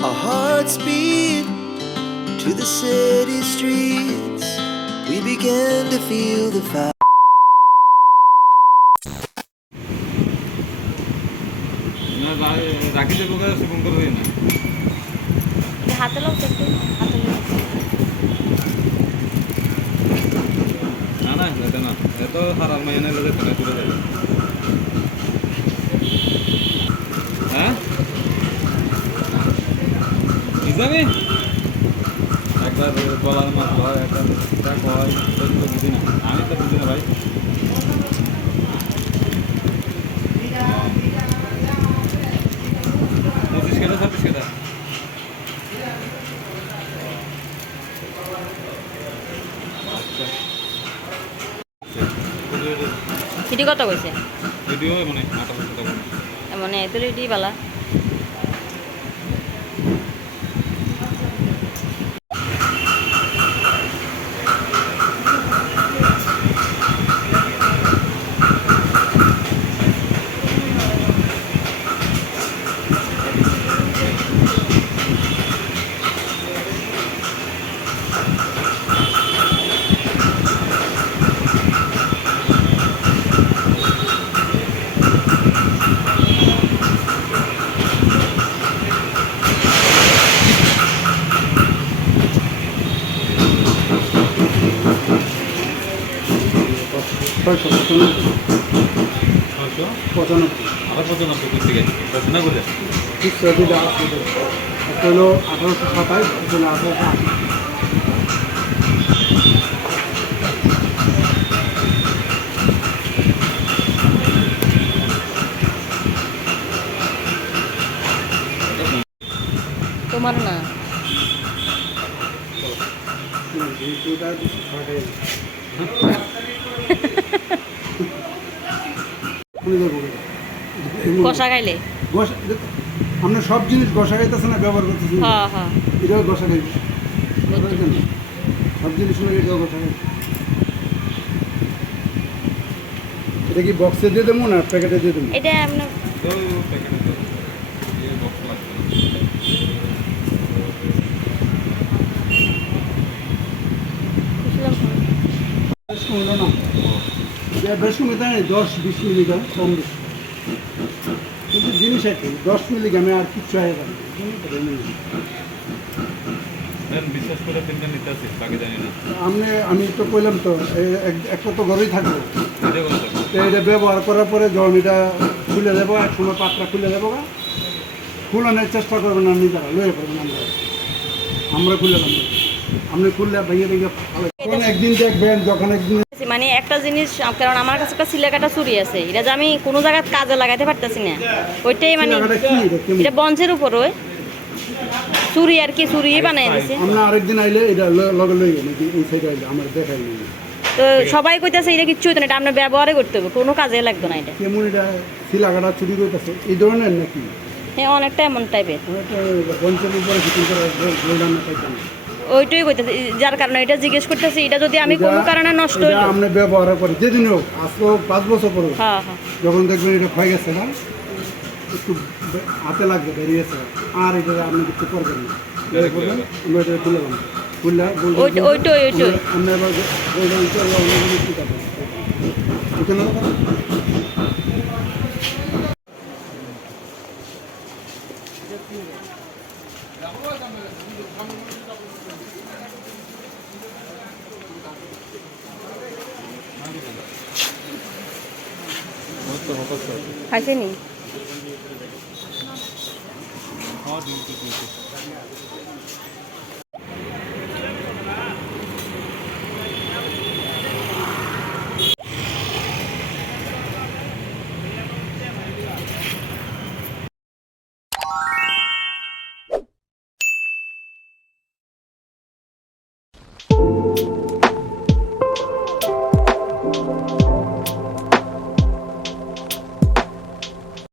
Our hearts beat to the city streets. We began to feel the fire. রাখি দেবো সেবন করবে না হাতে লোক একটু হাতে লোক না না এটা না এত হারাম মাইনে লাগে তো দূরে যাবে হ্যাঁ ইসলামী একবার বলার মাছ হয় একটা কয় বুঝি না আমি তো বুঝি না ভাই কেটা 26 কেটা সিটি কত কইছে ভিডিও মানে 28 টাকা মানে এতলেটি বালা আবার 95 থেকে রচনা করে ঠিক সেটা আসলে হলো 1827 হলো 1880 তোমার না কষা খাইলে আমরা সব জিনিস গোসা খাইতেছে না ব্যবহার করতেছি হ্যাঁ হ্যাঁ এটাও গোসা খাইছে সব জিনিস এটাও গোসা খাইছে এটা কি বক্সে দিয়ে দেবো না প্যাকেটে দিয়ে দেবো এটা আপনার তো প্যাকেটে তো এই বক্স লাগবে হলো না বেশি কমে তাই 10-20 মিলিগ্রাম কম বেশি কিন্তু জিনিস একই 10 মিলিগ্রামে আর কিচ্ছু হয় না বিশ্বাস করে তিনটা নিতে আছে বাকি জানি না আমি তো কইলাম তো একটা তো ঘরেই থাকবো এটা বলতে তো এটা ব্যবহার করার পরে যখন এটা খুলে দেবো এক সময় পাত্রা খুলে দেবো খুলানোর চেষ্টা করবেন না নিজেরা লয়ে করবেন আমরা খুলে দেবো আপনি খুললে ভেঙে ভেঙে ভালো একদিন দেখবেন যখন একদিন মানে একটা জিনিস কারণ আমার কাছে একটা সিলেকাটা চুরি আছে এটা যে আমি কোনো জায়গায় কাজে লাগাইতে পারতেছি না ওইটাই মানে এটা বঞ্চের উপর ওই চুরি আর কি চুরি বানাই দিছে আমরা আরেকদিন আইলে এটা লগে লই নাকি এই সাইডে আইলে আমার দেখাই নেই তো সবাই কইতাছে এটা কিচ্ছু হইতো না এটা আমরা ব্যবহারই করতে হবে কোনো কাজে লাগতো না এটা কেমন এটা সিলাকাটা চুরি করতেছে এই ধরনের নাকি হ্যাঁ অনেকটা এমন টাইপের বঞ্চের উপরে ফিটিং করে গোল্ডান না পাইতাম ওইটাই কইতাছে যার কারণে এটা জিজ্ঞেস করতেছি এটা যদি আমি কোনো কারণে নষ্ট হইলো আমরা ব্যবহার করি যেদিন হোক আজকে 5 বছর পরে হ্যাঁ হ্যাঁ যখন দেখবেন এটা ক্ষয় গেছে না একটু হাতে লাগবে বেরিয়েছে আর এটা আপনি কিছু করবেন না আমরা এটা তুলে দেবো খুললে ওইটাই আমরা এবার ওখানে খাইছে নি হ্যাঁ